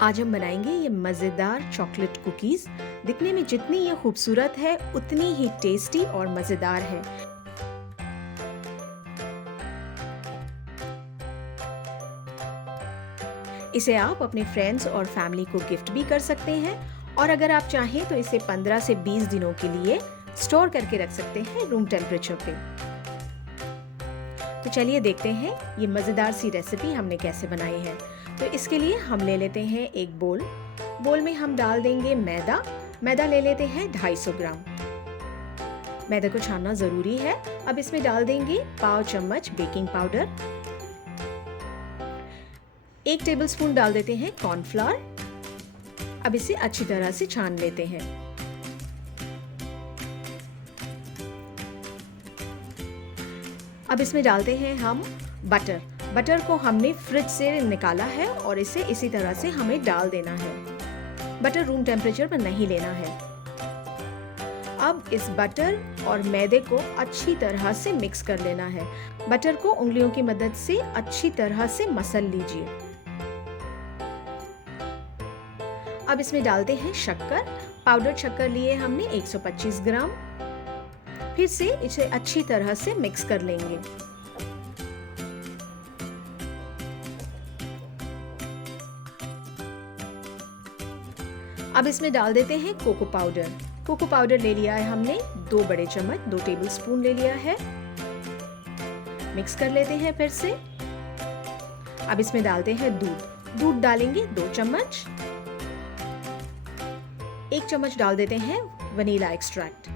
आज हम बनाएंगे ये मज़ेदार चॉकलेट कुकीज़। दिखने में जितनी ये खूबसूरत है उतनी ही टेस्टी और मज़ेदार है। इसे आप अपने फ्रेंड्स और फैमिली को गिफ्ट भी कर सकते हैं और अगर आप चाहें तो इसे 15 से 20 दिनों के लिए स्टोर करके रख सकते हैं रूम टेम्परेचर पे। तो चलिए देखते हैं ये मज़ेदार सी रेसिपी हमने कैसे बनाई है। तो इसके लिए हम ले लेते हैं एक बोल में हम डाल देंगे मैदा ले लेते हैं 250 ग्राम। मैदे को छानना ज़रूरी है। अब इसमें डाल देंगे पाव चम्मच बेकिंग पाउडर, 1 टेबलस्पून डाल देते हैं कॉर्नफ्लोर। अब इसे अच्छी तरह से छान लेते हैं। अब इसमें डालते हैं हम बटर को हमने फ्रिज से निकाला है और इसे इसी तरह से हमें डाल देना है। बटर रूम टेम्परेचर पर नहीं लेना है। अब इस बटर और मैदे को अच्छी तरह से मिक्स कर लेना है। बटर को उंगलियों की मदद से अच्छी तरह से मसल लीजिए। अब इसमें डालते हैं शक्कर। पाउडर शक्कर लिए हमने 125 ग्राम। फिर से इसे अच्छी तरह से मिक्स कर लेंगे। अब इसमें डाल देते हैं कोको पाउडर ले लिया है हमने 2 बड़े चम्मच, 2 टेबलस्पून ले लिया है। मिक्स कर लेते हैं फिर से। अब इसमें डालते हैं दूध डालेंगे 2 चम्मच। 1 चम्मच डाल देते हैं वनीला एक्सट्रैक्ट।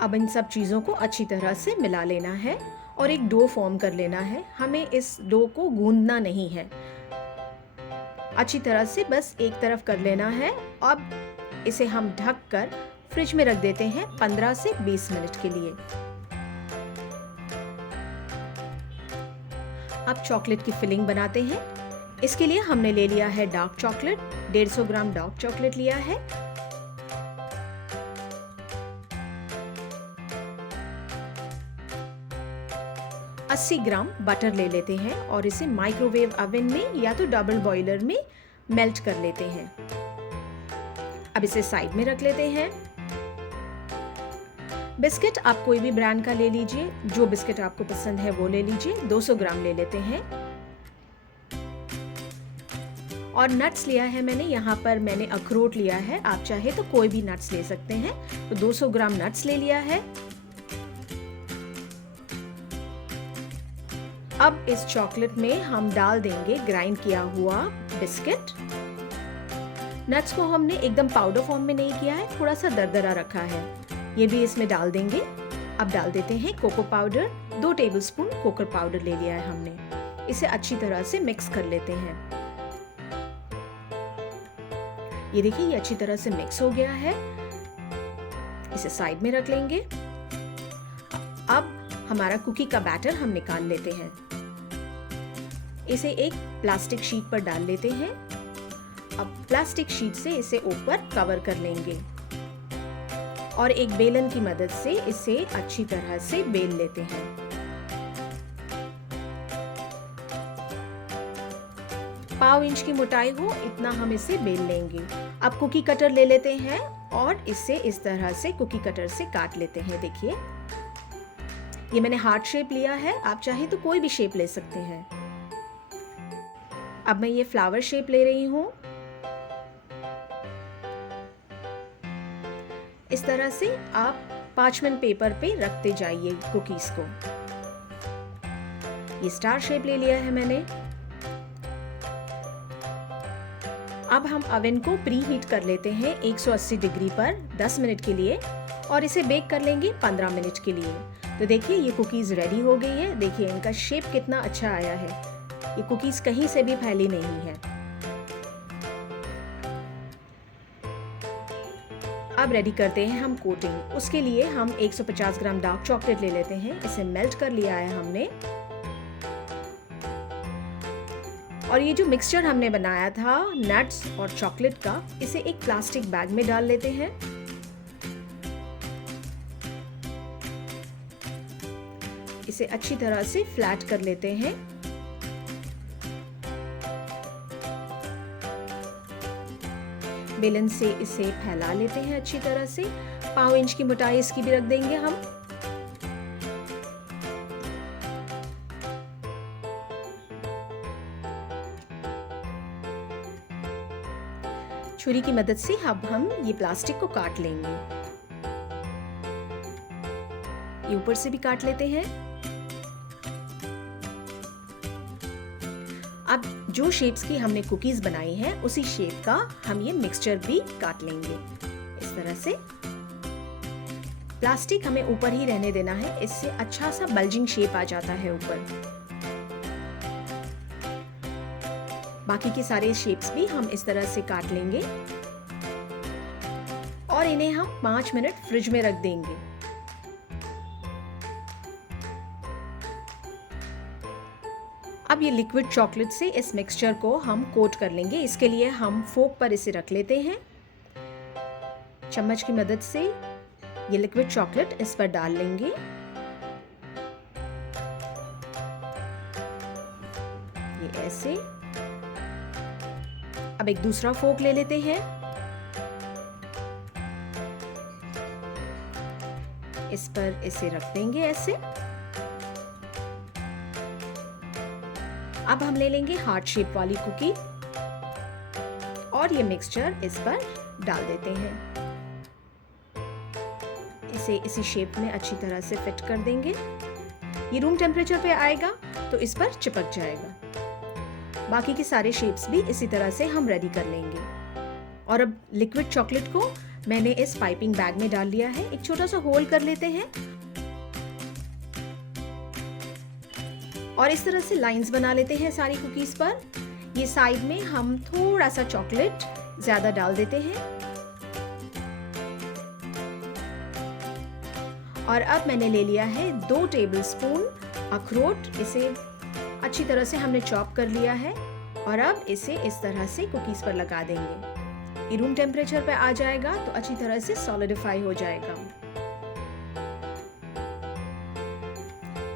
अब इन सब चीज़ों को अच्छी तरह से मिला लेना है और एक डो फॉर्म कर लेना है। हमें इस डो को गूंदना नहीं है, अच्छी तरह से बस एक तरफ कर लेना है। अब इसे हम ढक कर फ्रिज में रख देते हैं 15 से 20 मिनट के लिए। अब चॉकलेट की फिलिंग बनाते हैं। इसके लिए हमने ले लिया है डार्क चॉकलेट, 150 ग्राम डार्क चॉकलेट लिया है। अस्सी ग्राम बटर ले लेते हैं और इसे माइक्रोवेव ओवन में या तो डबल बॉयलर में मेल्ट कर लेते हैं। अब इसे साइड में रख लेते हैं। बिस्किट आप कोई भी ब्रांड का ले लीजिए, जो बिस्किट आपको पसंद है वो ले लीजिए। 200 ग्राम ले लेते हैं। और नट्स लिया है मैंने, यहाँ पर मैंने अखरोट लिया है, आप चाहे तो कोई भी नट्स ले सकते हैं। तो 200 ग्राम नट्स ले लिया है। अब इस चॉकलेट में हम डाल देंगे ग्राइंड किया हुआ बिस्किट। नट्स को हमने एकदम पाउडर फॉर्म में नहीं किया है, थोड़ा सा दरदरा रखा है। ये भी इसमें डाल देंगे। अब डाल देते हैं cocoa powder, 2 tablespoon cocoa powder ले लिया है हमने। इसे अच्छी तरह से मिक्स कर लेते हैं। ये देखिए ये अच्छी तरह से मिक्स हो गया है। इसे साइड में रख लेंगे। अब हमारा कुकी का बैटर हम निकाल लेते हैं। इसे एक प्लास्टिक शीट पर डाल लेते हैं। अब प्लास्टिक शीट से इसे ऊपर कवर कर लेंगे और एक बेलन की मदद से इसे अच्छी तरह से बेल लेते हैं। पाव इंच की मोटाई हो इतना हम इसे बेल लेंगे। अब कुकी कटर ले लेते हैं और इसे इस तरह से कुकी कटर से काट लेते हैं। देखिए ये मैंने हार्ट शेप लिया है, आप चाहे तो कोई भी शेप ले सकते हैं। अब मैं ये फ्लावर शेप ले रही हूँ। इस तरह से आप पार्चमेंट पेपर पे रखते जाइए कुकीज को। ये स्टार शेप ले लिया है मैंने। अब हम ओवन को प्री हीट कर लेते हैं 180 डिग्री पर 10 मिनट के लिए और इसे बेक कर लेंगे 15 मिनट के लिए। तो देखिए ये कुकीज रेडी हो गई है। देखिए इनका शेप कितना अच्छा आया है। ये कुकीज कहीं से भी फैली नहीं है। अब रेडी करते हैं हम कोटिंग। उसके लिए हम 150 ग्राम डार्क चॉकलेट ले लेते हैं। इसे मेल्ट कर लिया है हमने और ये जो मिक्सचर हमने बनाया था नट्स और चॉकलेट का, इसे एक प्लास्टिक बैग में डाल लेते हैं। इसे अच्छी तरह से फ्लैट कर लेते हैं। बेलन से इसे फैला लेते हैं अच्छी तरह से। 5 इंच की मोटाई इसकी भी रख देंगे हम। छुरी की मदद से अब हम ये प्लास्टिक को काट लेंगे। ये ऊपर से भी काट लेते हैं। अब जो शेप्स की हमने कुकीज बनाई हैं उसी शेप का हम ये मिक्सचर भी काट लेंगे इस तरह से। प्लास्टिक हमें ऊपर ही रहने देना है, इससे अच्छा सा बल्जिंग शेप आ जाता है ऊपर। बाकी के सारे शेप्स भी हम इस तरह से काट लेंगे और इन्हें हम 5 मिनट फ्रिज में रख देंगे। अब ये लिक्विड चॉकलेट से इस मिक्सचर को हम कोट कर लेंगे। इसके लिए हम फोक पर इसे रख लेते हैं। चम्मच की मदद से ये लिक्विड चॉकलेट इस पर डाल लेंगे। ये ऐसे। अब एक दूसरा फोक ले लेते हैं। इस पर इसे रख देंगे ऐसे। अब हम ले लेंगे हार्ट शेप वाली कुकी और ये मिक्सचर इस पर डाल देते हैं। इसे इसी शेप में अच्छी तरह से फिट कर देंगे। ये रूम टेम्परेचर पे आएगा तो इस पर चिपक जाएगा। बाकी के सारे शेप्स भी इसी तरह से हम रेडी कर लेंगे। और अब लिक्विड चॉकलेट को मैंने इस पाइपिंग बैग में डाल लिया है। एक छोटा सा होल कर लेते हैं और इस तरह से लाइंस बना लेते हैं सारी कुकीज पर। ये साइड में हम थोड़ा सा चॉकलेट ज्यादा डाल देते हैं। और अब मैंने ले लिया है 2 टेबलस्पून अखरोट। इसे अच्छी तरह से हमने चॉप कर लिया है और अब इसे इस तरह से कुकीज पर लगा देंगे। ये रूम टेम्परेचर पे आ जाएगा तो अच्छी तरह से सॉलिडिफाई हो जाएगा।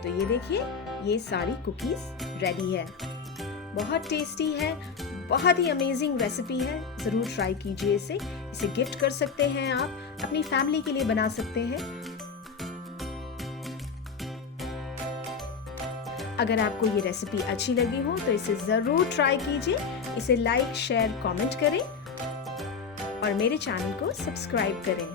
तो ये देखिए, ये सारी कुकीज रेडी है। बहुत टेस्टी है, बहुत ही अमेजिंग रेसिपी है। ज़रूर ट्राई कीजिए इसे। इसे गिफ्ट कर सकते हैं आप, अपनी फैमिली के लिए बना सकते हैं। अगर आपको ये रेसिपी अच्छी लगी हो तो इसे ज़रूर ट्राई कीजिए। इसे लाइक, शेयर, कमेंट करें और मेरे चैनल को सब्सक्राइब करें।